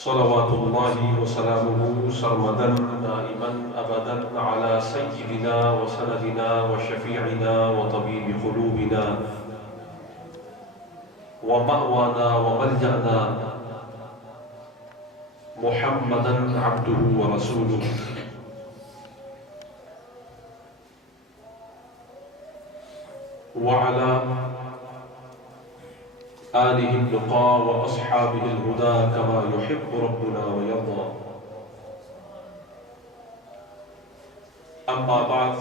صلوات الله وسلامه سرمدا دائما أبدا على سيدنا وسندنا وشفيعنا وطبيب قلوبنا ومأوانا وملجأنا محمدا عبده ورسوله وعلى آله النقى وأصحابه الهدى كما يحب ربنا ويرضى. أما بعد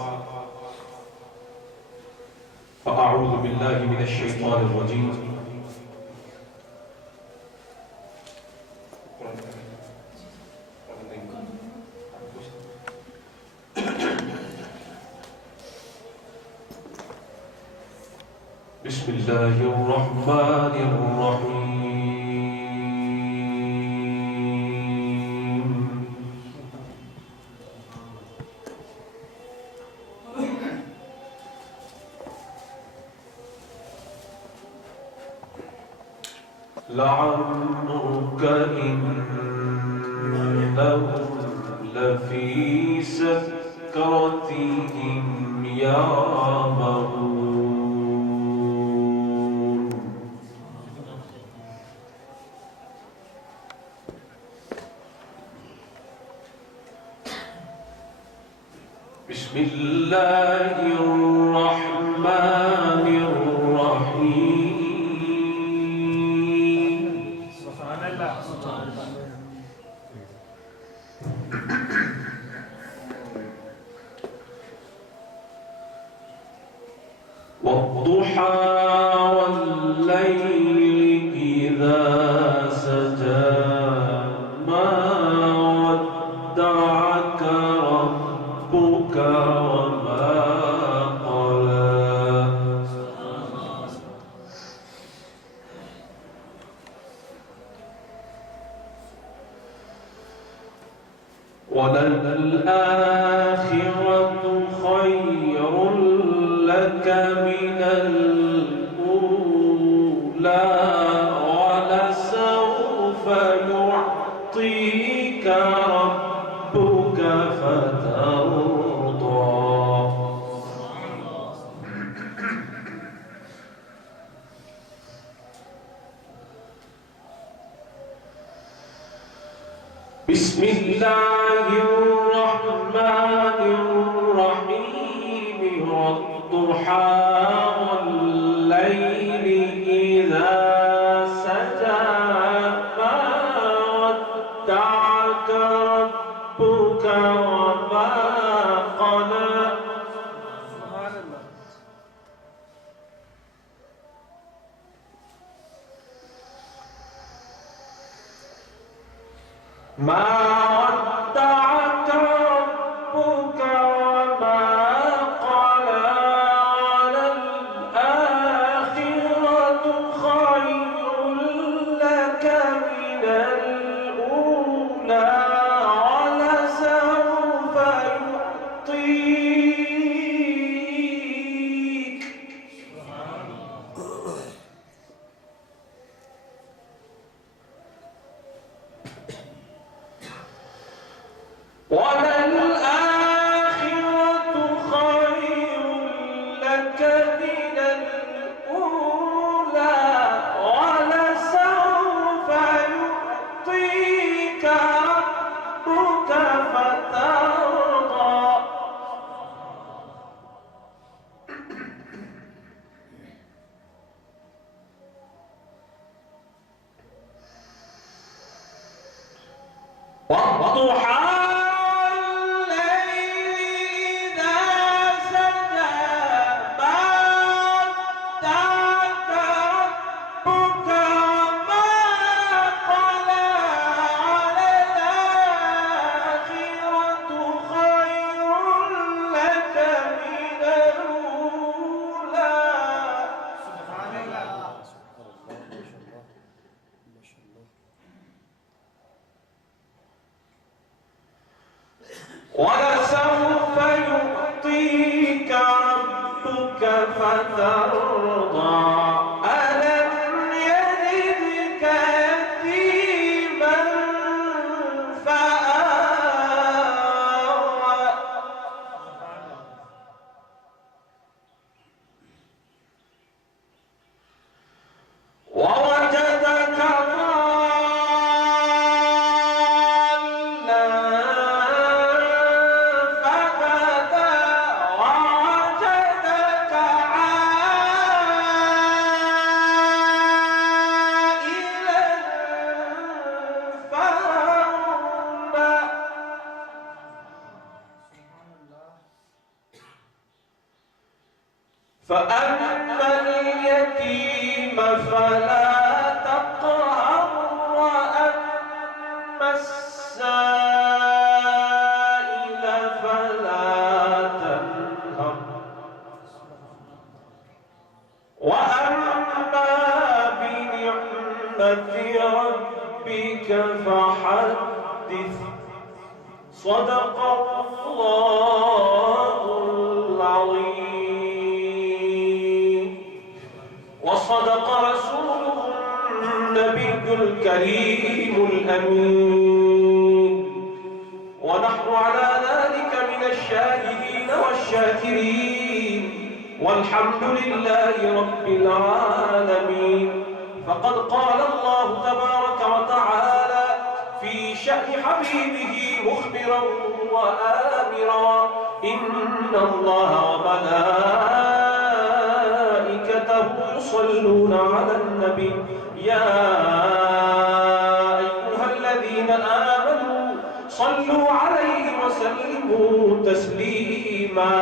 فأعوذ بالله من الشيطان الرجيم. بسم الله الرحمن الرحيم. لعمرك إنهم لفي سكرتهم يعمهون. بسم الله الرحمن الرحيم. سبحان الله. والضحى والليل إذا سجى ما ودعك ربك وما قلى. وللآخرة خير لك من الأولى ولسوف يعطيك ربك فترضى. بسم الله الرحمن الرحيم. والضحى والليل إذا سجى ما ودعك ربك وما قلى. ما ودعك ربك وما قلى. وللآخرة خير لك من الأولى ولسوف يعطيك. وللآخرة خير لك من الأولى ولسوف يعطيك ربك فترضى. والضحى ولسوف يعطيك ربك فترضى. ألم يجدك يتيما فأما اليتيم فلا تقهر وأما السائل فلا تنهر وأما بنعمة ربك فحدث صدق الله العظيم وصدق رسوله النبي الكريم الأمين ونحن على ذلك من الشاهدين والشاكرين والحمد لله رب العالمين. فقد قال الله تبارك وتعالى في شأن حبيبه مخبرا وآمرا إن الله وملائكته يصلون على النبي يا أيها الذين آمنوا صلوا عليه وسلموا تسليما.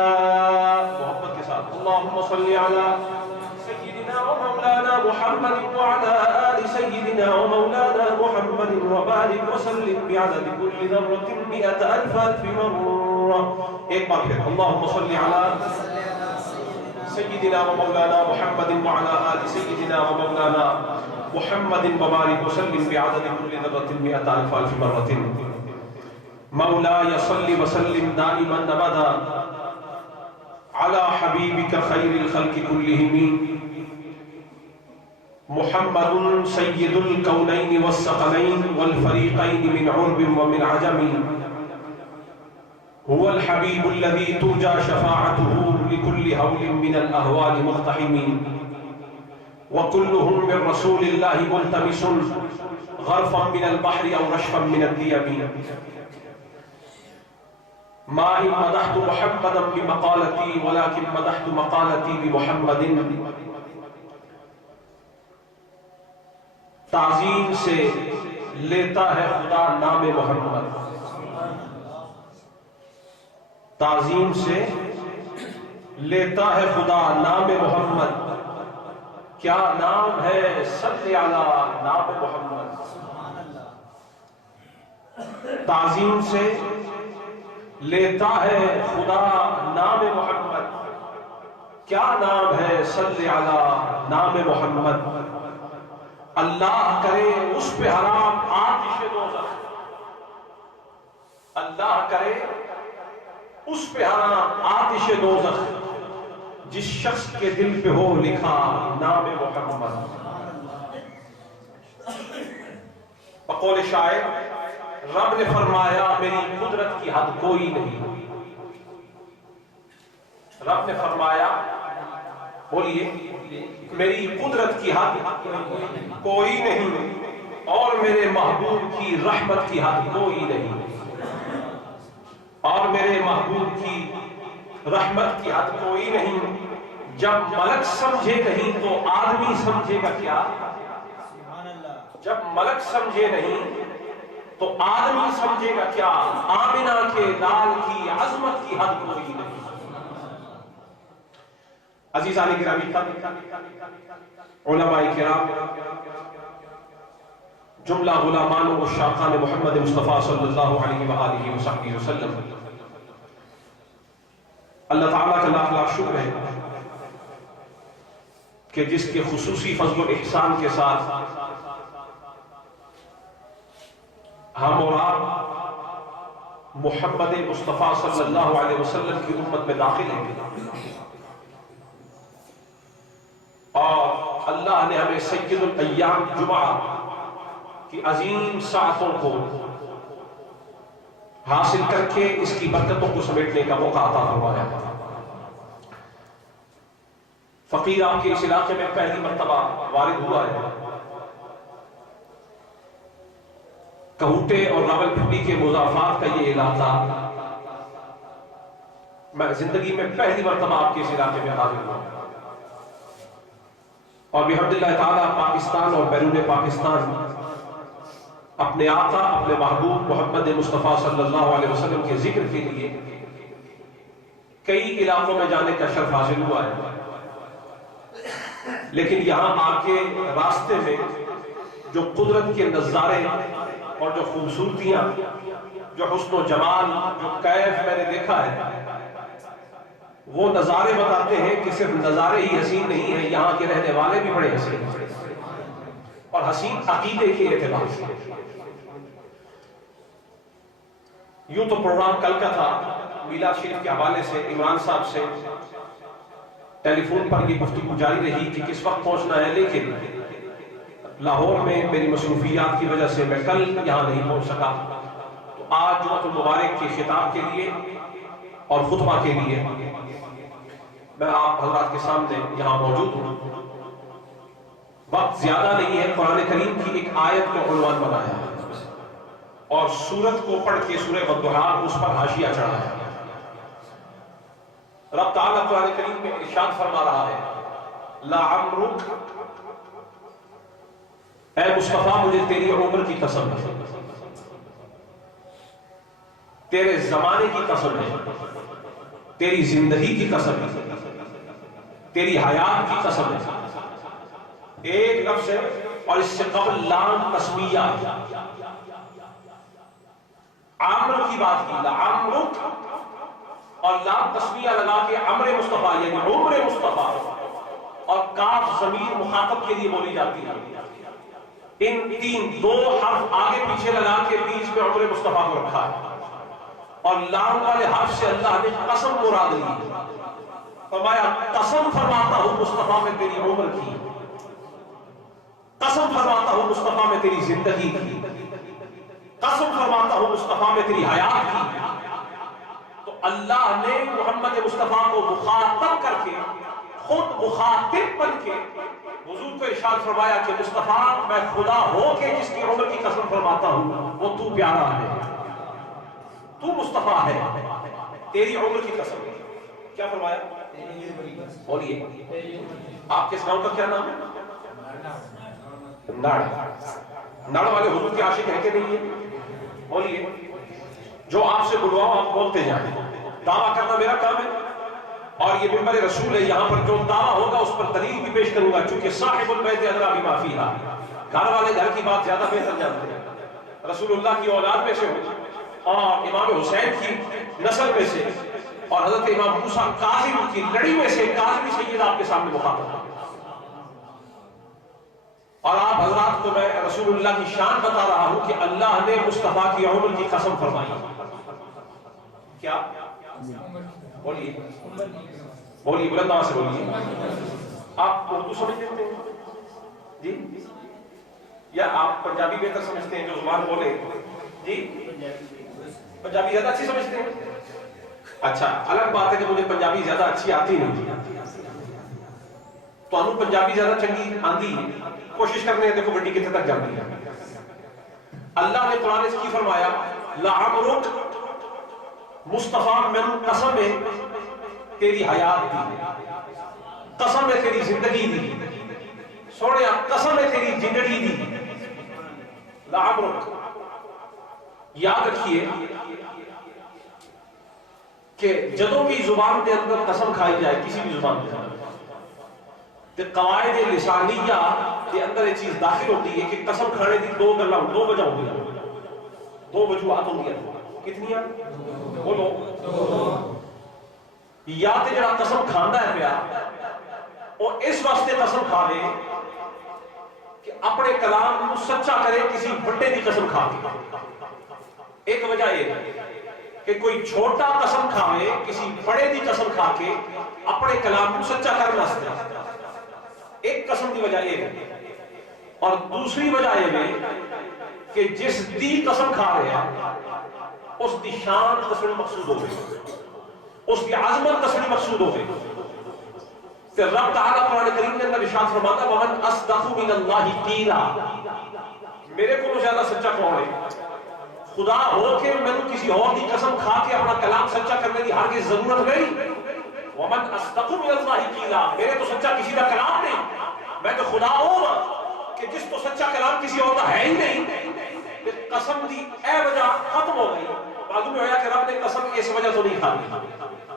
محبت کے ساتھ اللهم صل على سيدنا ومولانا محمد وعلى آل سيدنا ومولانا محمد وبارك وسلم بعدد كل ذرة 100,000 مرة. ایک بار پھر اللهم صل على سيدنا ومولانا محمد وعلى آل سيدنا ومولانا محمد وبارك وسلم بعدد كل ذرة 100,000 مرة. مولاي صل وسلم دائما أبدا على حبيبك خير الخلق كلهم محمد سيد الكونين والثقلين والفريقين من عرب ومن عجم هو الحبيب الذي ترجى شفاعته لكل هول من الأهوال مقتحم وكلهم من رسول الله ملتمس غرفا من البحر أو رشفا من الديم. ما إن مدحت محمدا بمقالتي ولكن مدحت مقالتي بمحمد. تعظیم سے لیتا ہے خدا نام محمد. تعظیم سے لیتا ہے خدا نام محمد. کیا نام ہے صلی علی نام محمد. تعظیم سے لیتا ہے خدا نام محمد. کیا نام ہے صلی علی نام محمد. اللہ کرے اس پہ حرام آتش دوزخ. اللہ کرے اس پہ حرام آتش دوزخ جس شخص کے دل پہ ہو لکھا نام محمد. بقول شاعر رب نے فرمایا میری قدرت کی حد کوئی نہیں. رب نے فرمایا بولیے میری قدرت کی حد کوئی نہیں اور میرے محبوب کی رحمت کی حد کوئی نہیں. اور میرے محبوب کی رحمت کی حد کوئی نہیں. جب ملک سمجھے نہیں تو آدمی سمجھے گا کیا. جب ملک سمجھے نہیں تو آدمی سمجھے گا کیا. آمنہ کے لال کی عظمت کی حد کوئی نہیں. عزیزان گرامی علماء کرام جملہ غلامان و شاقان محمد مصطفیٰ صلی اللہ علیہ وآلہ وصحبہ وسلم. اللہ تعالیٰ کا لاکھ لاکھ شکر ہے کہ جس کے خصوصی فضل و احسان کے ساتھ ہم اور آپ محمد مصطفیٰ صلی اللہ علیہ وسلم کی امت میں داخل ہیں. اور اللہ نے ہمیں سید الایام جمعہ کی عظیم ساعتوں کو حاصل کر کے اس کی برکتوں کو سمیٹنے کا موقع عطا فرمایا. فقیر آپ کے اس علاقے میں پہلی مرتبہ وارد ہوا ہے. کہوٹے اور راولپنڈی کے مضافات کا یہ علاقہ میں زندگی میں پہلی مرتبہ آپ کے اس علاقے میں حاضر ہوا اور بحمد اللہ تعالیٰ پاکستان اور بیرون پاکستان اپنے آقا اپنے محبوب محمد مصطفیٰ صلی اللہ علیہ وسلم کے ذکر کے لیے کئی علاقوں میں جانے کا شرف حاصل ہوا ہے. لیکن یہاں آ کے راستے میں جو قدرت کے نظارے اور جو خوبصورتیاں، جو حسن و جمال، جو کیف میں نے دیکھا ہے، وہ نظارے بتاتے ہیں کہ صرف نظارے ہی حسین نہیں ہیں، یہاں کے رہنے والے بھی بڑے حسین ہیں، اور حسین عقیدے کے اعتبار سے۔ یوں تو پروگرام کل کا تھا، میلاد شریف کے حوالے سے عمران صاحب سے ٹیلی فون پر یہ گفتگو جاری رہی کہ کس وقت پہنچنا ہے، لیکن لاہور میں میری مصروفیات کی وجہ سے میں کل یہاں نہیں پہنچ سکا، تو آج جمعۃ المبارک کے خطاب کے لیے اور خطبہ کے لیے میں آپ حضرات کے سامنے یہاں موجود ہوں۔ وقت زیادہ نہیں ہے، قرآن کریم کی ایک آیت کو عنوان بنایا ہے اور سورت کو پڑھ کے سورہ والضحیٰ اس پر حاشیہ چڑھا ہے۔ رب تعالیٰ قرآن کریم میں ارشاد فرما رہا ہے، لعمرک، اے مصطفیٰ مجھے تیری عمر کی قسم ہے، تیرے زمانے کی قسم ہے، تیری زندگی کی قسم ہے، تیری حیات کی قسم ہے۔ ایک لفظ ہے اور اس سے قبل لام تسمیہ، عمر کی بات کی، لعمرک، اور لام تسمیہ لگا کے عمر مصطفیٰ یعنی عمر مصطفیٰ، اور کاف ضمیر مخاطب کے لیے بولی جاتی ہے۔ ان تین دو حرف آگے پیچھے لگا کے بیچ میں عمر مصطفیٰ کو رکھا ہے، اور لام والے حرف سے اللہ نے قسم مراد لی، فرمایا قسم فرماتا ہوں مصطفیٰ میں تیری عمر کی، قسم فرماتا ہوں مصطفیٰ میں تیری زندگی کی، قسم فرماتا ہوں مصطفیٰ میں تیری حیات کی۔ تو اللہ نے محمد مصطفیٰ کو مخاطب کر کے، خود مخاطب بن کے حضور کو ارشاد فرمایا کہ مصطفیٰ میں خدا ہو کے جس کی عمر کی قسم فرماتا ہوں وہ تو پیارا ہے، تو مصطفیٰ ہے، تیری عمر کی قسم ہے۔ کیا فرمایا؟ بولیے، آپ کے گاؤں کا کیا نام ہے؟ ناڑ۔ ناڑ والے حضور کے عاشق ہیں کہ نہیں ہے؟ بولیے، جو آپ سے بلواؤ آپ بولتے جائیں، دعویٰ کرنا میرا کام ہے، اور یہ ممبر رسول ہے، یہاں پر جو دعویٰ ہوگا اس پر دلیل بھی پیش کروں گا، چونکہ صاحب البیت ادریٰ بما فیہا، گھر والے گھر کی بات زیادہ بہتر جانتے ہیں۔ رسول اللہ کی اولاد میں سے ہو اور امام حسین کی نسل میں سے اور حضرت امام موسیٰ کاظم کی لڑی میں سے کاظمی سید آپ کے سامنے مخاطب ہے، اور آپ حضرات کو میں رسول اللہ کی شان بتا رہا ہوں کہ اللہ نے مصطفیٰ کی عمر کی قسم فرمائی۔ کیا؟ بولیے بولیے، بلند آواز سے بولیے۔ آپ اردو سمجھ لیتے ہیں جی، یا آپ پنجابی بہتر سمجھتے ہیں جو زبان بولے جی؟ پنجابی زیادہ اچھی سمجھتے ہیں؟ اچھا، الگ بات ہے کہ مجھے پنجابی زیادہ اچھی آتی نہیں، تو ہم پنجابی زیادہ چنگی آندی کوشش کرنے ہیں، دیکھو گڈی کتنے تک جاتی ہے۔ اللہ نے قرآن سے کی فرمایا، لعمرک، مصطفیٰ میں قسم ہے تیری حیات دی، قسم ہے تیری زندگی دی، سوڑیا قسم ہے تیری زندگی دی۔ لعمرک، یاد رکھیے کہ جدوں بھی زبان کے اندر قسم کھائی جائے، کسی بھی زبان کے اندر، تو قواعد لسانیہ کے اندر یہ چیز داخل ہوتی ہے کہ قسم کھانے کی دو گلاں، دو وجہ ہوتی ہیں، دو وجوہات ہوتی ہیں۔ کتنی ہیں؟ بولو۔ یا تے جڑا قسم کھاندا ہے پیا وہ اس واسطے قسم کھا لے کہ اپنے کلام کو سچا کرے کسی بڑے دی قسم کھا کے۔ ایک وجہ یہ کہ کوئی چھوٹا قسم کھاوے کسی بڑے دی قسم کھا کے اپنے کلام کو سچا کرنا واسطے، ایک قسم دی وجہ یہ ہے۔ اور دوسری وجہ یہ ہے کہ جس دی قسم کھا رہے ہیں اس دی شان دسنی مقصود ہو گئی، اس کی عظمت دسنی مقصود ہو گئی۔ کہ رب تعالیٰ قرآن کریم کے اندر ارشاد فرماتا ہے وَمَنْ أَصْدَقُ مِنَ اللَّهِ قِيلًا، میرے کو زیادہ سچا کون ہے؟ خدا ہو کے میں کسی اور کی قسم کھا کے اپنا کلام سچا کرنے کی ہرگز ضرورت نہیں۔ وَمَنْ أَصْدَقُ مِنَ اللَّهِ قِيلًا، میرے تو سچا کسی کا کلام نہیں، میں تو خدا ہوں کہ جس تو سچا کلام کسی اور کا ہے ہی نہیں۔ قسم دی اے وجہ ختم ہو گئی، معلوم ہوا کہ رب نے قسم اس وجہ تو نہیں کھانی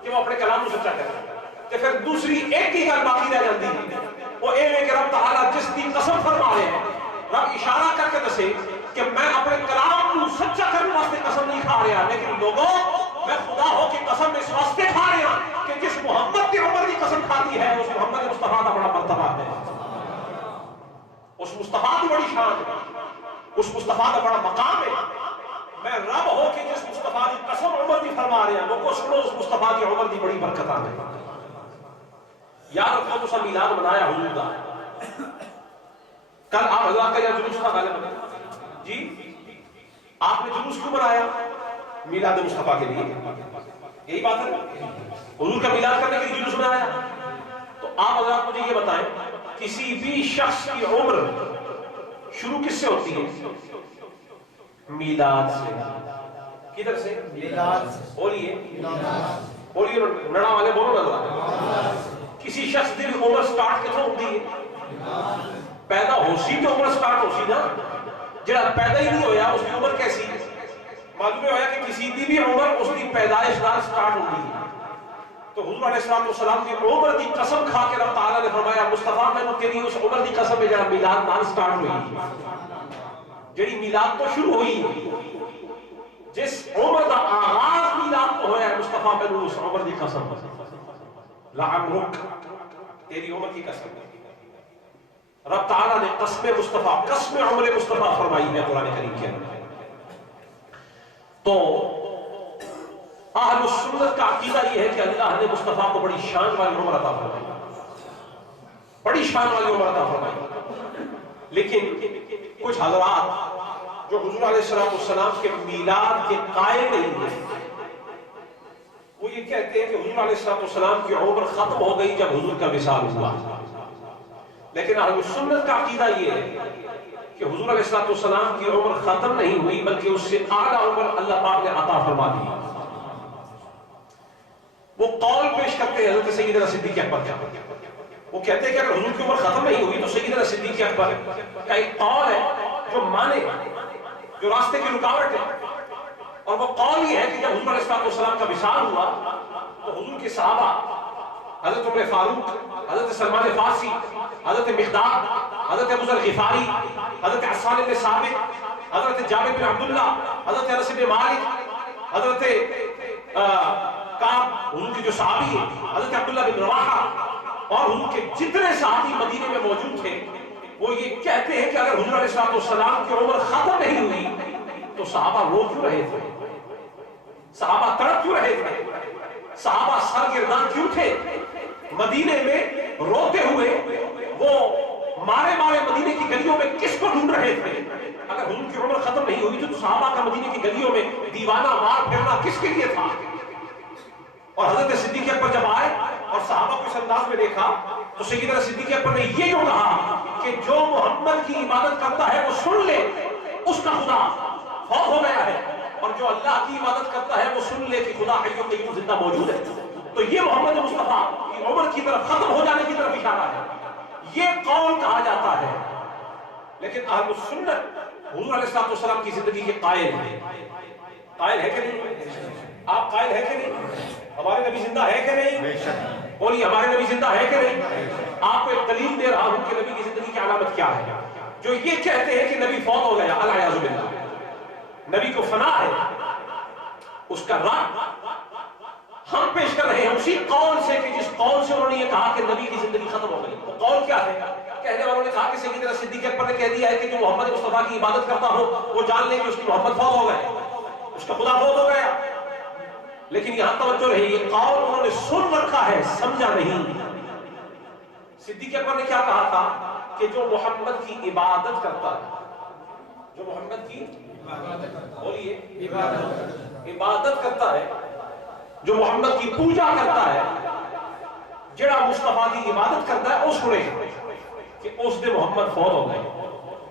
کہ وہ اپنے کلام کو سچا کرے، کہ پھر دوسری ایک ہی گل باقی رہ جاتی ہے وہ ایویں کہ رب تعالیٰ جس دی قسم فرما رہے ہیں، رب اشارہ کر کے دسے کہ میں اپنے کلام کو سچا کرنے واسطے قسم نہیں کھا رہا، لیکن لوگوں میں خدا ہو کے قسم اس واسطے کھا رہا کہ جس محمد کی عمر کی قسم کھاتی ہے اس محمد مصطفیٰ کا بڑا مرتبہ ہے، اس مصطفیٰ کی بڑی شان ہے، اس مصطفیٰ کا بڑا مقام ہے۔ میں رب ہو کے جس مصطفیٰ کی قسم عمر کی فرما رہے ہیں، لوگوں سنو اس مصطفیٰ کی عمر کی بڑی برکت ہے۔ یاد رکھو تو سب میلاد منایا حضور کا، کل آپ حضرات کا یہاں جلوس تھا غالباً، جی آپ نے جلوس کیوں منایا؟ میلاد مصطفیٰ کے لیے، یہی بات ہے، حضور کا میلاد کرنے کے لیے جلوس منایا۔ تو آپ حضرات مجھے یہ بتائیں، کسی بھی شخص کی عمر شروع کس سے ہوتی ہے؟ میلاد سے۔ کدھر سے؟ میلاد سے۔ بولیے بولیے، نڑا والے بولو نا۔ کسی شخص کی عمر سٹارٹ کتنا ہوتی ہے؟ پیدا ہوسی تو عمر سٹارٹ ہوسی نا، جڑا پیدا ہی نہیں ہویا اس کی عمر کیسی ہے؟ معلوم ہوا کہ کسی کی بھی عمر اس کی پیدائش نال سٹارٹ ہوتی ہے۔ تو حضور علیہ السلام کی عمر کی قسم کھا کے رب تعالیٰ نے فرمایا مصطفیٰ میں تیری اس عمر کی قسم ہے جڑا میلاد نال سٹارٹ ہوئی، جڑی میلاد تو شروع ہوئی، جس عمر کا آغاز میلاد تو ہوا ہے، مصطفیٰ میں اس عمر کی قسم لعمرک، تیری عمر کی قسم۔ رب تعالیٰ نے قسم مصطفیٰ، قسم عمر مصطفیٰ فرمائی ہے قرآن کریم کے اندر۔ تو اہل السنت کا عقیدہ یہ ہے کہ اللہ نے مصطفیٰ کو بڑی شان والی عمر عطا فرمائی، بڑی شان والی عمر عطا فرمائی۔ لیکن کچھ حضرات جو حضور علیہ السلام کے میلاد کے قائل نہیں ہیں، وہ یہ کہتے ہیں کہ حضور علیہ السلام کی عمر ختم ہو گئی جب حضور کا وصال ہوا۔ لیکن اہل السنت کا عقیدہ یہ ہے کہ حضور علیہ السلام کی عمر ختم نہیں ہوئی بلکہ اس سے اعلیٰ عمر اللہ پاک نے عطا فرما دی۔ وہ قول پیش کرتے ہیں حضرت سیدنا صدیق اکبر کا، وہ کہتے ہیں کہ اگر حضور کی عمر ختم نہیں ہوئی تو سیدنا صدیق اکبر کا ایک قول ہے جو مانے، جو راستے کی رکاوٹ ہے، اور وہ قول یہ ہے کہ جب حضور علیہ السلام کا وصال ہوا تو حضور کے صحابہ حضرت عمر فاروق، حضرت سلمان فارسی، حضرت مقداد، حضرت ابو ذر غفاری، حضرت عثمان بن ثابت، حضرت جابر بن عبداللہ، حضرت انس بن مالک، حضرت کعب، حضور کے جو صحابی ہیں، حضرت عبداللہ بن رواحہ، اور حضور کے جتنے صحابی مدینے میں موجود تھے، وہ یہ کہتے ہیں کہ اگر حضور علیہ السلام کی عمر ختم نہیں ہوئی تو صحابہ رو کیوں رہے تھے؟ صحابہ تڑپ کیوں رہے تھے؟ صحابہ سرگرداں کیوں تھے؟ مدینے میں روتے ہوئے وہ مارے مارے مدینے کی گلیوں میں کس کو ڈھونڈ رہے تھے؟ اگر حضور کی عمر ختم نہیں ہوئی تو صحابہ کا مدینے کی گلیوں میں دیوانہ مار پھرنا کس کے لیے تھا؟ اور حضرت صدیق اکبر جب آئے اور صحابہ کو اس انداز میں دیکھا تو سیدنا صدیق اکبر نے یہ کیوں کہا کہ جو محمد کی عبادت کرتا ہے وہ سن لے اس کا خدا فوت ہو گیا ہے، اور جو اللہ کی عبادت کرتا ہے وہ سن لے کہ خدا حی و قیوم زندہ موجود ہے۔ تو یہ محمد مصطفیٰ کی عمر کی طرف ختم ہو جانے کی طرف اشارہ ہے، یہ قول کہا جاتا ہے۔ لیکن اہل السنت حضور علیہ السلام کی زندگی کے قائل ہیں، قائل ہے کہ نہیں؟ آپ قائل ہے کہ نہیں؟ ہمارے نبی زندہ ہے کہ نہیں؟ بولیے ہمارے نبی زندہ ہے کہ نہیں؟ آپ کو ایک دلیل دے رہا ہوں کہ نبی کی زندگی کی علامت کیا ہے۔ جو یہ کہتے ہیں کہ نبی فوت ہو گیا، العیاذ باللہ، نبی کو فنا ہے، اس کا رد ہم پیش کر رہے ہیں اسی قول سے کہ جس قول سے انہوں نے یہ کہا کہ نبی کی زندگی ختم ہو گئی۔ وہ قول کیا ہے؟ کہنے والوں نے کہا کہ سیدنا صدیق اکبر نے کہہ دیا ہے کہ جو محمد مصطفیٰ کی عبادت کرتا ہو وہ جان لے کہ اس کی محمد فوت ہو گئے، اس کا خدا فوت ہو گیا۔ لیکن یہاں توجہ رہی، یہ قول انہوں نے سن رکھا ہے، سمجھا نہیں۔ صدیق اکبر نے کیا کہا تھا کہ جو محمد کی عبادت کرتا ہے، جو محمد کی بولیے عبادت کرتا ہے، جو محمد کی پوجا کرتا ہے، جڑا مصطفیٰ کی عبادت کرتا ہے، اس سنے کہ اس دے محمد فوت ہو گئے،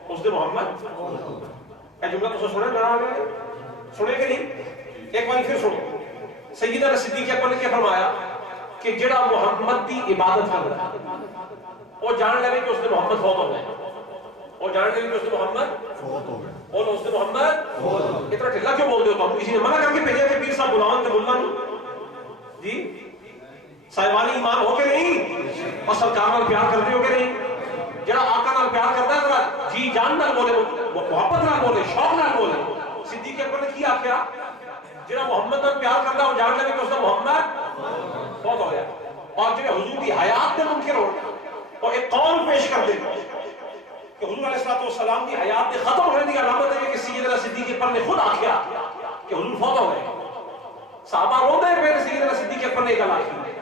اس دے محمد اے جملہ تو سنے نا سنے کہ نہیں؟ ایک بار پھر سنو۔ سیدنا صدیق اکبر نے کیا فرمایا کہ جڑا محمد کی عبادت کرتا ہے وہ جان لے کہ اس دے محمد فوت ہو گئے، وہ جان لے کہ اس دے محمد فوت ہو گئے، اور اس دے محمد اتنا ٹھلا کیوں بول دے ہو؟ کسی نے منع کر کے بھیجا کہ پیر صاحب بلاؤں تے بولنا جی صاحبانی ایمان ہو کے نہیں اور سرکار نال پیار کر رہے ہو کہ نہیں؟ جڑا آقا نال پیار کرتا ہے ذرا جی جان نال بولے، محبت نال بولے، شوق نال بولے۔ صدیق اکبر نے کیا آخیا جڑا محمد نال پیار کرتا ہے وہ جان لے کہ اس کا محمد بہت ہو گیا، اور جڑے حضور کی حیات دے منکر ہو اور ایک قول پیش کر دے کہ حضور علیہ السلام کی حیات کے ختم ہونے کی علامت ہے کہ سیدنا صدیق اکبر نے خود آخیا کہ حضور فوت ہو گئے۔ صحابہ رو دے پھر سیدنا صدیق اکبر نے گل آخی،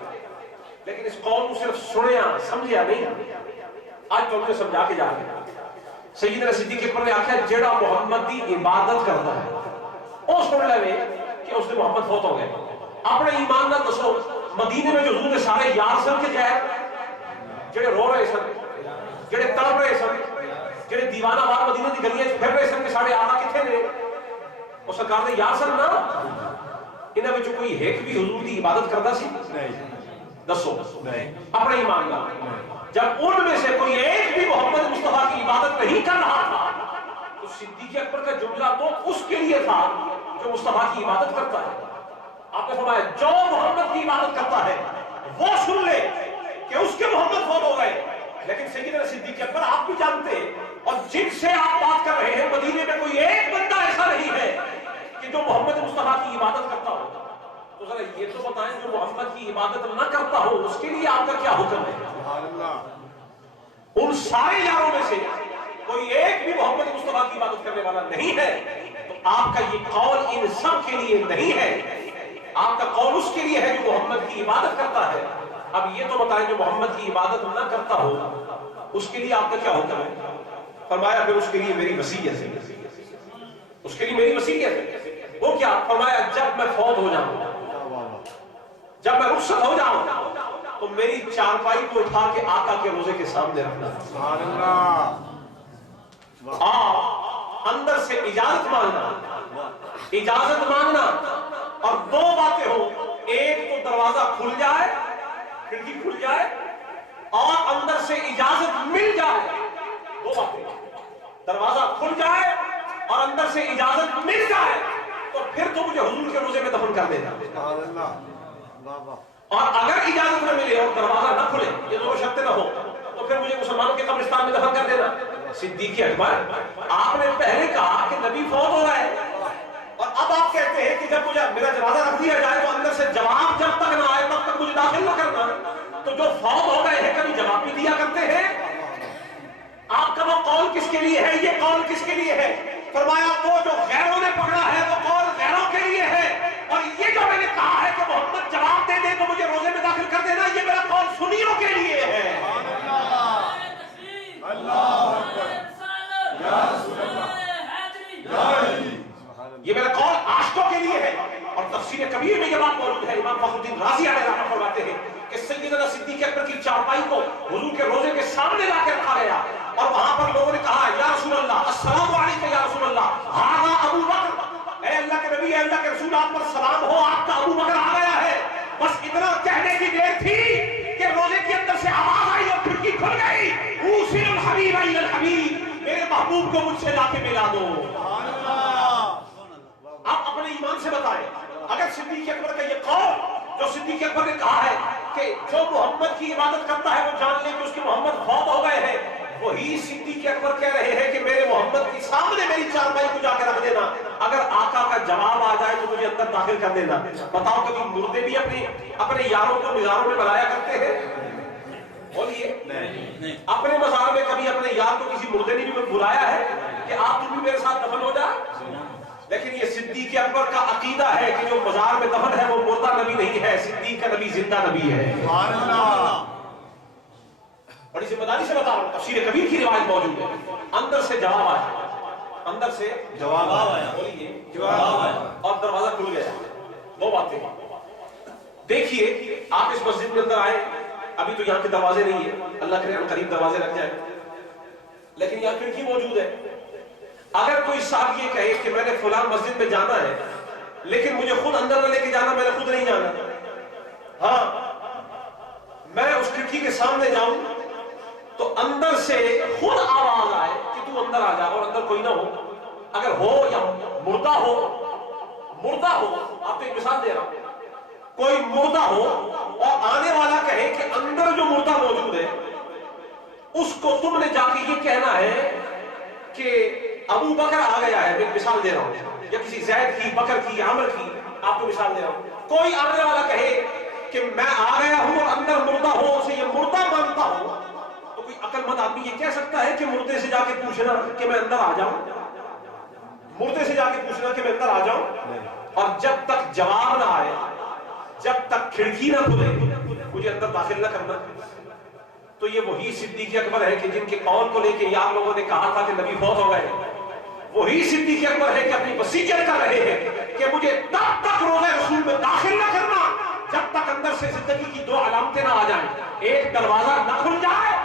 لیکن اس قول کو صرف سنیا سمجھیا نہیں، آج تو ہم نے سمجھا کے جا رہے ہیں۔ سیدنا صدیق اکبر نے آخیا جڑا محمد کی عبادت کرتا ہے وہ سن لے کہ اس نے محمد فوت ہو گئے۔ اپنے ایمان نہ دسو مدینے میں جو حضور نے سارے یار سن کے جائے جڑے رو رہے سن، جڑے تڑپ رہے سن، جڑے دیوانہ وار مدینے کی گلیاں پھر رہے سن کہ سارے آقا کتنے نے، وہ سرکار نے یار سن نا انہاں وچ کوئی ایک بھی حضور کی عبادت کرتا سی؟ دسو اپنے ایمان نہ۔ جب ان میں سے کوئی ایک بھی محمد مصطفیٰ کی عبادت نہیں کر رہا تھا تو صدیق اکبر کا جملہ تو اس کے لیے تھا جو مصطفیٰ کی عبادت کرتا ہے۔ آپ نے فرمایا جو محمد کی عبادت کرتا ہے وہ سن لے کہ اس کے محمد فوت ہو گئے۔ لیکن سیدنا صدیق اکبر آپ بھی جانتے ہیں اور جن سے آپ بات کر رہے ہیں مدینے میں کوئی ایک بندہ ایسا نہیں ہے کہ جو محمد مصطفیٰ کی عبادت کرتا ہو۔ تو ذرا یہ تو بتائیں جو محمد کی عبادت نہ کرتا ہو اس کے لیے آپ کا کیا حکم ہے؟ ان سارے یاروں میں سے کوئی ایک بھی محمد مصطفیٰ کی عبادت کرنے والا نہیں ہے تو آپ کا یہ قول ان سب کے لیے نہیں ہے، آپ کا قول اس کے لیے ہے جو محمد کی عبادت کرتا ہے۔ اب یہ تو بتائیں جو محمد کی عبادت نہ کرتا ہو اس کے لیے آپ کا کیا حکم ہے؟ فرمایا پھر اس کے لیے میری وصیت ہے، اس کے لیے میری وصیت ہے۔ وہ کیا؟ فرمایا جب میں فوت ہو جاؤں، جب میں رخصت ہو جاؤں تو میری چارپائی کو اٹھا کے آقا کے روزے کے سامنے رکھنا، آپ اندر سے اجازت مانگنا، اجازت مانگنا اور دو باتیں ہو، ایک تو دروازہ کھل جائے، کھڑکی کھل جائے اور اندر سے اجازت مل جائے، دو باتیں، دروازہ کھل جائے اور اندر سے اجازت مل جائے تو پھر تو مجھے حضور کے روزے میں دفن کر دینا۔ اور اگر اجازت نہ ملے اور دروازہ نہ کھلے، یہ دونوں شرطیں نہ ہو تو پھر مجھے مسلمانوں کے قبرستان میں دفن کر دینا۔ صدیق اکبر آپ نے پہلے کہا کہ نبی فوت ہو رہا ہے اور اب آپ کہتے ہیں کہ جب مجھے میرا جنازہ رکھ دیا جائے تو اندر سے جواب جب تک نہ آئے تب تک مجھے داخل نہ کرنا۔ تو جو فوت ہو گئے ہیں کبھی جواب بھی دیا کرتے ہیں؟ آپ کا وہ قول کس کے لیے ہے؟ یہ قول کس کے لیے ہے؟ فرمایا وہ جو غیروں نے پکڑا ہے وہ قول غیروں کے لیے ہے، اور یہ جو میں نے کہا ہے کہ محمد جواب دے دے تو مجھے روزے میں داخل کر دینا، یہ میرا قول سنیوں کے لیے ہے۔ یہ میرا قول عاشقوں کے لیے ہے۔ اور تفسیر کبیر میں یہ بات موجود ہے، امام فخر الدین رازی علیہ رحمہ فرماتے ہیں کہ سیدنا صدیق اکبر کی چارپائی کو حضور کے روزے کے سامنے لا کے رکھا گیا اور وہاں پر لوگوں نے کہا یا رسول اللہ السلام علیکم یا رسول اللہ ھذا ابو بکر، اے اللہ کے نبی، اے اللہ کے رسول، آپ پر سلام ہو، آپ کا ابو بکر آ گیا ہے۔ بس اتنا کہنے کی دیر تھی کہ روزے کے اندر سے آواز آئی اور کھڑکی کھل گئی، اوصل الحبیب الی الحبیب، میرے محبوب کو مجھ سے لا کے ملا دو۔ آپ اپنے ایمان سے بتائیں اگر صدیق اکبر کا یہ قول جو صدیق اکبر نے کہا ہے کہ جو محمد کی عبادت کرتا ہے وہ جان لے کہ اس کے محمد فوت ہو گئے ہیں، وہی صدیق اکبر کہہ رہے ہیں کہ میرے محمد کے سامنے میری چارپائی کو جا کے رکھ دینا، اگر آقا کا جواب آ جائے تو مجھے اندر داخل کر دینا۔ بتاؤ کبھی مردے بھی اپنے یاروں کو مزاروں میں بلایا کرتے ہیں؟ بولیے اپنے مزار میں کبھی اپنے یار کو کسی مردے نے بھی بلایا ہے کہ آپ تم بھی میرے ساتھ دفن ہو جائے؟ لیکن یہ صدیق اکبر کا عقیدہ ہے کہ جو مزار میں دفن ہے وہ مردہ نبی نہیں ہے، صدیق کا نبی زندہ نبی ہے۔ بڑی ذمہ داری سے بتا رہا ہوں، تفسیر کبیر کی روایت موجود ہے، اندر سے جواب آیا، اندر سے جواب آیا، بولیے جواب آیا اور دروازہ کھل گیا۔ دو باتیں دیکھیے، آپ اس مسجد میں اندر آئے، ابھی تو یہاں کے دروازے نہیں ہیں، اللہ کرے ہم قریب دروازے لگ جائیں، لیکن یہاں کھڑکی موجود ہے۔ اگر کوئی صاحب یہ کہے کہ میں نے فلاں مسجد میں جانا ہے لیکن مجھے خود اندر نہ لے کے جانا، میں نے خود نہیں جانا، ہاں میں اس کھڑکی کے سامنے جاؤں تو اندر سے خود آواز آئے کہ تو اندر آ جا، اور اندر کوئی نہ ہو، اگر ہو یا مردہ ہو، آپ کو ایک مثال دے رہا ہوں، کوئی مردہ ہو اور آنے والا کہے کہ اندر جو مردہ موجود ہے اس کو تم نے جا کے یہ کہنا ہے کہ ابو بکر آ گیا ہے، میں مثال دے رہا ہوں، یا کسی زید کی، بکر کی، عامر کی، آپ کو مثال دے رہا ہوں، کوئی آنے والا کہے کہ میں آ گیا ہوں اور اندر مردہ ہو، اسے یہ مردہ مانتا ہو، تو کوئی عقل مند آدمی یہ کہہ سکتا ہے کہ مردے سے جا کے پوچھنا کہ میں اندر آ جاؤں؟ مردے سے جا کے پوچھنا کہ میں اندر آ جاؤں؟ اور جب تک جواب نہ آئے، جب تک کھڑکی نہ کھلے، مجھے اندر داخل نہ کرنا۔ تو یہ وہی صدیق اکبر ہے کہ جن کے قول کو لے کے یار لوگوں نے کہا تھا کہ نبی فوت ہو گئے، وہی صدیق اکبر ہے کہ اپنی وصیت کر رہے ہیں کہ مجھے تب تک روضہ رسول میں داخل نہ کرنا جب تک اندر سے زندگی کی دو علامتیں نہ آ جائیں، ایک دروازہ نہ کھل جائے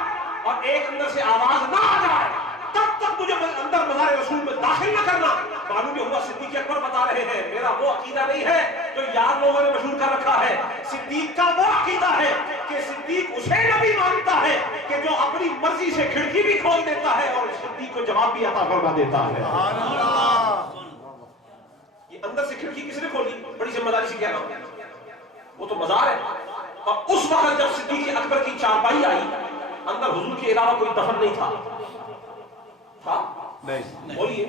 اور ایک اندر سے آواز نہ آ جائے، تب تک مجھے اندر مزار رسول میں داخل نہ کرنا۔ معلوم یہ ہوا صدیق اکبر بتا رہے ہیں میرا وہ عقیدہ نہیں ہے جو یار لوگوں نے مشہور کر رکھا ہے، صدیق کا وہ عقیدہ ہے کہ صدیق اسے نبی مانتا ہے کہ جو اپنی مرضی سے کھڑکی بھی کھول دیتا ہے اور صدیق کو جواب بھی عطا فرما دیتا ہے۔ یہ اندر سے کھڑکی کس نے کھولی؟ بڑی ذمہ داری سے کہہ رہا ہوں، وہ تو مزار ہے۔ اور اس وقت جب صدیق اکبر کی چارپائی آئی، اندر حضور کے علاوہ کوئی دفن نہیں تھا، بولیے،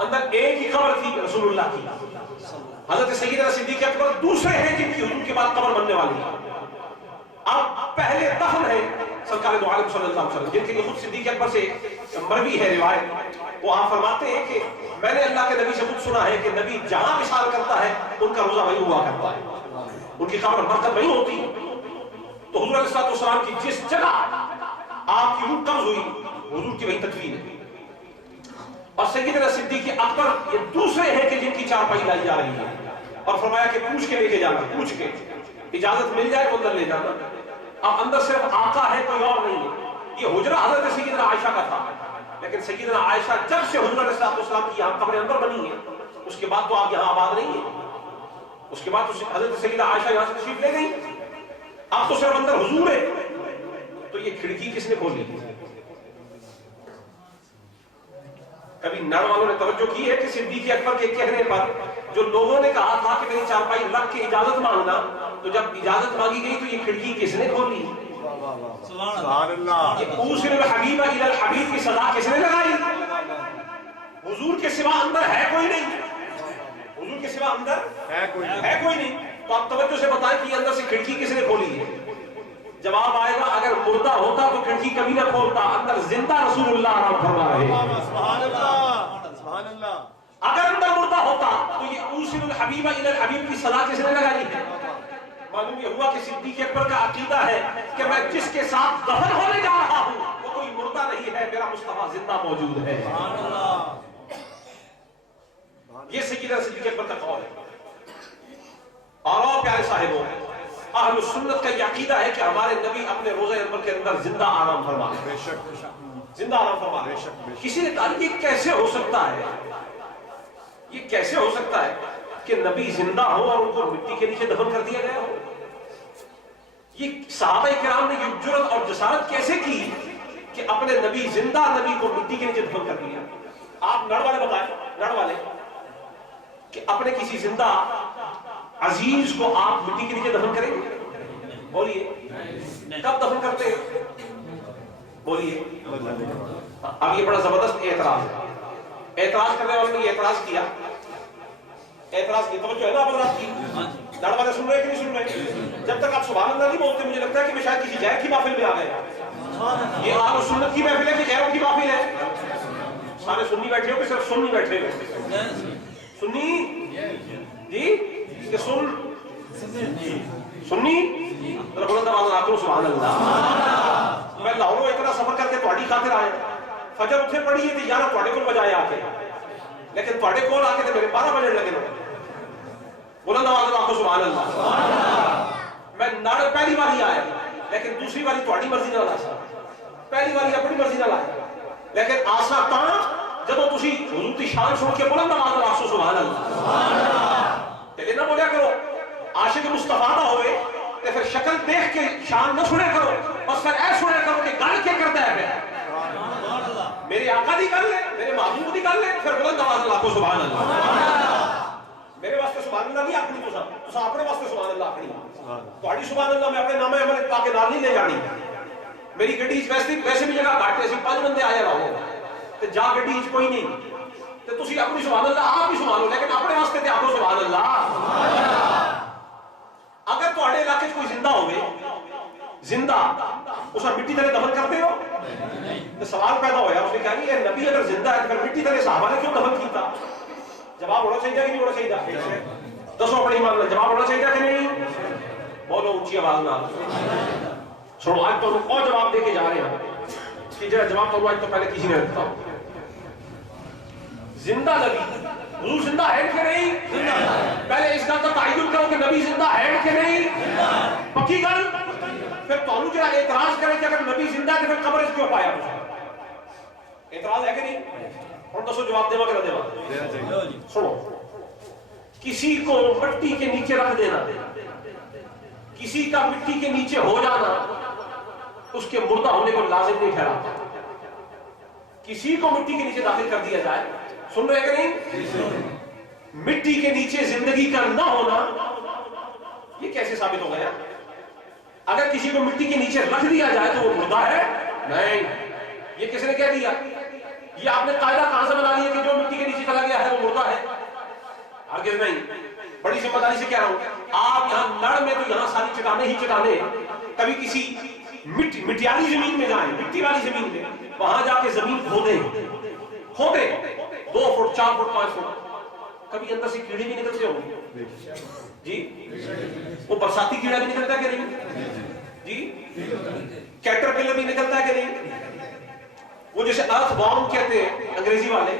اندر ایک ہی قبر تھی رسول اللہ کی۔ حضرت سیدنا صدیق اکبر دوسرے ہیں جن کی حضور کے بعد قبر بننے والی ہے۔ اب پہلے دفن ہے سرکار دو عالم صلی اللہ علیہ وسلم، جن کے لیے خود صدیق اکبر سے مروی ہے روایت، وہ آپ فرماتے ہیں کہ میں نے اللہ کے نبی سے خود سنا ہے کہ نبی جہاں وصال کرتا ہے ان کا روزہ وہی ہوا کرتا ہے، ان کی قبر برکت وہی ہوتی ہے۔ تو حضور علیہ السلام کی جس جگہ آپ کی روح قبض ہوئی، حضور کی وہی تدفین ہے۔ اور سیدنا صدیق اکبر یہ دوسرے ہیں کہ جن کی چارپائی لائی جا رہی ہے، اور فرمایا کہ پوچھ کے لے کے جانا، پوچھ کے اجازت مل جائے تو اندر لے جانا۔ اب اندر صرف آقا ہے، کوئی اور نہیں ہے۔ یہ حجرہ حضرت سیدنا عائشہ کا تھا، لیکن سیدنا عائشہ جب سے حضور علیہ السلام کی یہاں قبر اندر بنی ہے، اس کے بعد تو آپ یہاں آباد نہیں ہیں، اس کے بعد تو حضرت سیدنا عائشہ یہاں سے تشریف لے گئی، اب تو صرف اندر حضور ہے۔ تو یہ کھڑکی کس نے کھولی؟ کبھی نر والوں نے توجہ کی ہے کہ صدیق اکبر کے کہنے پر جو لوگوں نے کہا تھا کہ میری چارپائی رکھ کے اجازت مانگنا، تو جب اجازت مانگی گئی تو یہ کھڑکی کس نے کھولی؟ سبحان اللہ۔ یہ اوصل الحبیب الی الحبیب کی صدا کس نے لگائی؟ حضور کے سوا اندر ہے کوئی نہیں، حضور کے سوا اندر ہے کوئی نہیں۔ تو آپ توجہ سے بتائیں کہ یہ اندر سے کھڑکی کس نے کھولی ہے؟ جواب آئے گا اگر مردہ ہوتا تو کھڑکی کبھی نہ کھولتا، اندر زندہ رسول اللہ آرام فرما رہے ہیں۔ سبحان اللہ، سبحان اللہ۔ اگر اندر مردہ ہوتا تو یہ اوصل الحبیب الی الحبیب کی صدا کس نے لگائی ہے؟ معلوم یہ ہوا کہ صدیق اکبر کا عقیدہ ہے کہ میں جس کے ساتھ دفن ہونے جا رہا ہوں وہ کوئی مردہ نہیں ہے، میرا مصطفیٰ زندہ موجود ہے۔ سبحان اللہ۔ یہ سیدنا صدیق اکبر کا قول ہے۔ اور پیارے صاحبوں، اہل سنت کا یہ عقیدہ ہے کہ ہمارے نبی اپنے روضہ انور کے اندر زندہ آرام فرما رہے ہیں، زندہ آرام فرما رہے ہیں۔ کسی نے کہا یہ کیسے ہو سکتا ہے، یہ کیسے ہو سکتا ہے کہ نبی زندہ ہو اور ان کو مٹی کے نیچے دفن کر دیا گیا ہو؟ یہ صحابہ کرام نے یہ جرأت اور جسارت کیسے کی کہ اپنے نبی زندہ نبی کو مٹی کے نیچے دفن کر دیا؟ آپ نڑ والے بتائیں، نڑ والے کہ اپنے کسی زندہ عزیز کو آپ مٹی کے نیچے دفن کریں گے؟ بولیے، کب دفن کرتے ہیں؟ بولیے۔ اب یہ بڑا زبردست اعتراض ہے، اعتراض کرنے والوں نے یہ اعتراض کیا، توجہ ہے نا حضرات کی؟ نڑ والے سن رہے کہ نہیں سن رہے؟ جب تک آپ سبحان اللہ نہیں بولتے مجھے لگتا ہے کہ میں شاید کسی غیر کی محفل میں آ گئے۔ یہ اہل سنت کی محفل ہے کہ غیروں کی محفل ہے؟ سارے سنی بیٹھے ہو کہ صرف سنی بیٹھے ہوئے؟ سنی جی کہ سنی بلند آواز آ کرو سبحان اللہ۔ میں لاہوروں اتنا سفر کر کے تہاڈی خاطر آئے، فجر اتھے پڑھی ہے تے 11 تہاڈے کول بجائے آ کے، لیکن تہاڈے کول آ کے تے میرے 12 بجے لگے نے۔ بلند آواز آ کرو سبحان اللہ۔ میں نڑ پہلی باری آیا لیکن دوسری باری تہاڈی مرضی نال آیا، پہلی باری اپنی مرضی نال آیا، لیکن آسا تاں جدوں تسی حضور دی شان سن کے بلند آواز نال آکھو سبحان اللہ۔ تے نہ بولیا کرو عاشق مصطفیٰ نہ ہوئے تے پھر شکل دیکھ کے شان نہ سنے کرو، بس پھر اے سنے کرو کہ گل کیا کرتا ہے پیا؟ میرے آقا دی گل ہے، میرے محبوب دی گل ہے، پھر بلند آواز نال آکھو سبحان اللہ۔ میرے واسطے سبحان اللہ نہیں آکھنی، تساں اپنے واسطے سبحان اللہ آکھنی، تہاڈی سبحان اللہ میں اپنے نام عمل پا کے نال نہیں لے جانی۔ میری گڈی ویسے بھی جگہ گھٹ ہے، 5 بندے آیا رہو تے جا گڈی وچ کوئی نہیں تے تسی اپنی سبحان اللہ آپ ہی سبحان اللہ، لیکن اپنے واسطے تے آکھو سبحان اللہ۔ اگر تواڈے علاقے وچ کوئی زندہ ہوے، زندہ اس کو مٹی تلے دفن کرتے ہو؟ تو سوال پیدا ہوا، اس نے کہا کہ یہ نبی اگر زندہ ہے تو مٹی تلے صحابہ نے کیوں دفن کیتا؟ جواب ہونا چاہیے کہ نہیں ہونا چاہیے؟ دسو اپنی ایمان جواب ہونا چاہیے کہ نہیں؟ بولو اونچی آواز نال سنو، آج تو اور جواب دے کے جا رہے ہیں کہ جواب تو آج تو پہلے کسی نے دیتا ہو۔ زندہ نبی، حضور زندہ ہے کہ نہیں؟ پہلے اس گل کا تعین کرو کہ نبی زندہ ہے کہ نہیں؟ پکی گل؟ پھر تو جڑا اعتراض کرے کہ اگر نبی زندہ ہے تو پھر قبر اس کیوں پایا؟ اعتراض ہے کہ نہیں؟ اور دسو جواب دیوا کہ نہ دیوا؟ سنو، کسی کو مٹی کے نیچے رکھ دینا، کسی کا مٹی کے نیچے ہو جانا اس کے مردہ ہونے کو لازم نہیں ٹھہراتا۔ کسی کو مٹی کے نیچے داخل کر دیا جائے، سن رہے کہ نہیں؟ مٹی کے نیچے زندگی کا نہ ہونا یہ کیسے ثابت ہو گیا؟ اگر کسی کو مٹی کے نیچے رکھ دیا جائے تو وہ مردہ ہے؟ نہیں۔ یہ کس نے کہہ دیا؟ یہ آپ نے قاعدہ کہاں سے بنا لیا کہ جو مٹی کے نیچے چلا گیا ہے وہ مردہ ہے؟ ہرگز نہیں۔ بڑی ذمہ داری سے کہہ رہا ہوں، آپ یہاں نڑ میں تو یہاں ساری چٹانیں ہی چٹانیں، کبھی کسی مٹیالی زمین میں جائیں، مٹی والی زمین میں، وہاں جا کے زمین کھودیں 2 فٹ 4 فٹ 5 فٹ، کبھی اندر سے کیڑے بھی نکلتے ہوں گے جی؟ وہ برساتی کیڑا بھی نکلتا ہے کہ نہیں جی؟ کیٹر پلر بھی نکلتا ہے کہ نہیں؟ وہ جسے ارتھ وارم کہتے ہیں انگریزی والے،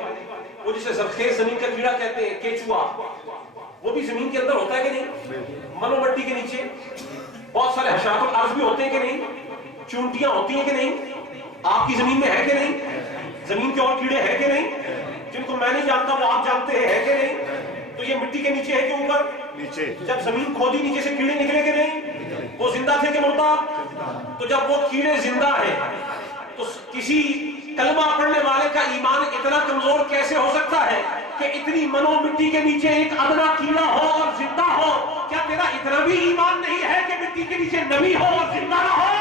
وہ جسے زرخیز زمین کا کیڑا کہتے ہیں کیچوا، وہ بھی زمین کے اندر ہوتا ہے کہ نہیں؟ منو مٹی کے نیچے بہت سارے حشرات الارض بھی ہوتے ہیں کہ نہیں؟ چونٹیاں ہوتی ہیں کہ نہیں؟ آپ کی زمین میں ہے کہ نہیں؟ زمین کے اور کیڑے ہیں کہ نہیں جن کو میں نہیں جانتا وہ آپ جانتے ہیں کہ نہیں؟ تو یہ مٹی کے نیچے ہے کہ اوپر؟ نیچے۔ جب زمین کھودی نیچے سے کیڑے نکلے کہ نہیں؟ وہ زندہ تھے کہ مردہ؟ تو جب وہ کیڑے زندہ ہیں تو کسی کلمہ پڑھنے والے کا ایمان اتنا کمزور کیسے ہو سکتا ہے کہ اتنی منو مٹی کے نیچے ایک ادنا کیڑا ہو اور زندہ ہو؟ کیا تیرا اتنا بھی ایمان نہیں ہے کہ مٹی کے نیچے نبی ہو اور زندہ نہ ہو؟